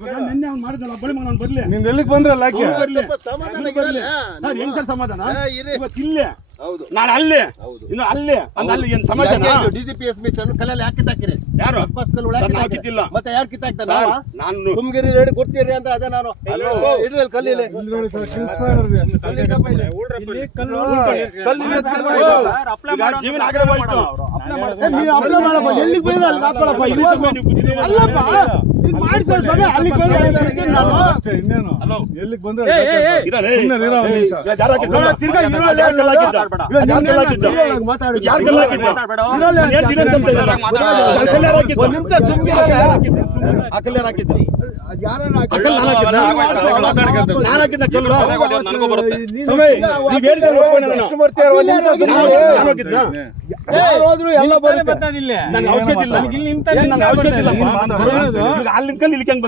ನಿನ್ನೆ ಅವ್ನು ಮಾಡಿದ್ನಲ್ಲ ಬಳಿ ಮಗ ಅವ್ನು ಬರ್ಲಿ. ನೀನ್ ಎಲ್ಲಿಗೆ ಬಂದ್ರಲ್ಲ ಯಾಕೆ ಹೆಂಗ್ ಸರ್ ಸಮಾಧಾನ? ಇರಿ. ಇವತ್ತು ಇಲ್ಲೇ ಹೌದು ನಾಳೆ ಅಲ್ಲೇ ಹೌದು ಇನ್ನು ಅಲ್ಲೇ ಅಲ್ಲಿ ಏನ್ ತಮಾಷೆ ಡಿಜಿಪಿಎಸ್ ಮಿಷನ್ ಕಲ್ಲಲ್ಲಿ ಯಾಕೆ ಕಿತ್ತಾಕಿರಿ? ಯಾರು ಬಸ್ ಕಲ್ಲು ಒಳಗೆ ಸರ್, ನಾವು ಕಿತ್ತಾಕಿರಿ. ಕಿತ್ತಿಲ್ಲ. ಮತ್ತೆ ಯಾರು ಕಿತ್ತಾಕ್ತಾರೆ? ಸರ್, ನಾನು ತುಮಗಿರಿ ರೇಡ್ ಕೊಡ್ತೀರಿ ಅಂತ ಅದೇ ನಾನು ಇಡ್ರಿ ಕಲ್ಲಿಲೆ ನೋಡಿ ಸರ್ ಕಿಲ್ಸಾರದೆ ಜೀವನ ಆಗಡೆ ಹೋಯ್ತು. ನೀವು ಅಪ್ಲೈ ಮಾಡಪ್ಪ ಎಲ್ಲಿಗೆ ಬಂದ್ರೆ ಅಲ್ಲಿ ಹಾಕೊಳ್ಳಪ್ಪ ಇರಿ ಸಮಯ ನೀವು ಕೂತಿದ್ದೀರಾ? ಅಲ್ಲಪ್ಪ ನೀನ್ ಮಾಡಿಸೋ ಸಮಯ ಅಲ್ಲಿಗೆ ಬಂದ್ರೆ ಅಲ್ಲಿ ಬಿಡ್ತೀನಿ ನಾನು ಅಷ್ಟೇ ಇನ್ನೇನು ಹಲೋ ಎಲ್ಲಿಗೆ ಬಂದ್ರೆ ಇರಲೇ ಸುಮ್ಮನೆ ಇರೋ ಒಂದು ನಿಮಿಷ ಇವಾಗ ಯಾರು ಹಾಕಿದ್ದು? ತಿರ್ಗಾ ಇರೋ ಯಾರು ಕಲ್ಲು ಹಾಕಿದ್ದು? ಯಾರು ಕಲ್ಲು ಹಾಕಿದ್ದು? ಮಾತಾಡಿ ಯಾರು ಕಲ್ಲು ಹಾಕಿದ್ದು? ನಾನು ಹೇಳ್ತೀನಿ ಅಂತ ಹೇಳ್ತಾ ಇದ್ದಲ್ಲ. ನಾನು ಕಲ್ಲು ಯಾರು ಹಾಕಿದ್ದು? ಒಂದ್ ನಿಮಿಷ ಸುಮ್ನೆ ಆ ಕಲ್ಲು ಯಾರು ಹಾಕಿದ್ದು? ಆ ಕಲ್ಲು ಯಾರು ಹಾಕಿದ್ದು? ಯಾರನ್ನ ಆ ಕಲ್ಲು ನಾನು ಹಾಕಿದ್ದ? ನಾನು ಹಾಕಿದ್ದ ಕಲ್ಲು? ಸಮಯ ನೀವು ಹೇಳಿದ್ರೆ ಒಪ್ಕೊಂಡು ನಾನು. ನಾನು ಹಾಕಿದ್ದ? ಯಾರು ಹೋದ್ರು ಎಲ್ಲ ಬರುತ್ತೆ ನನಗೆ ಅವಶ್ಯಕತೆ ಇಲ್ಲ. ಏನ್ ನನಗೆ ಅವಶ್ಯಕತೆ ಇಲ್ಲ. ಈಗ ಅಲ್ಲಿನ ಕಲ್ಲು ಇಲ್ಲಿಗೆ ಹೆಂಗ್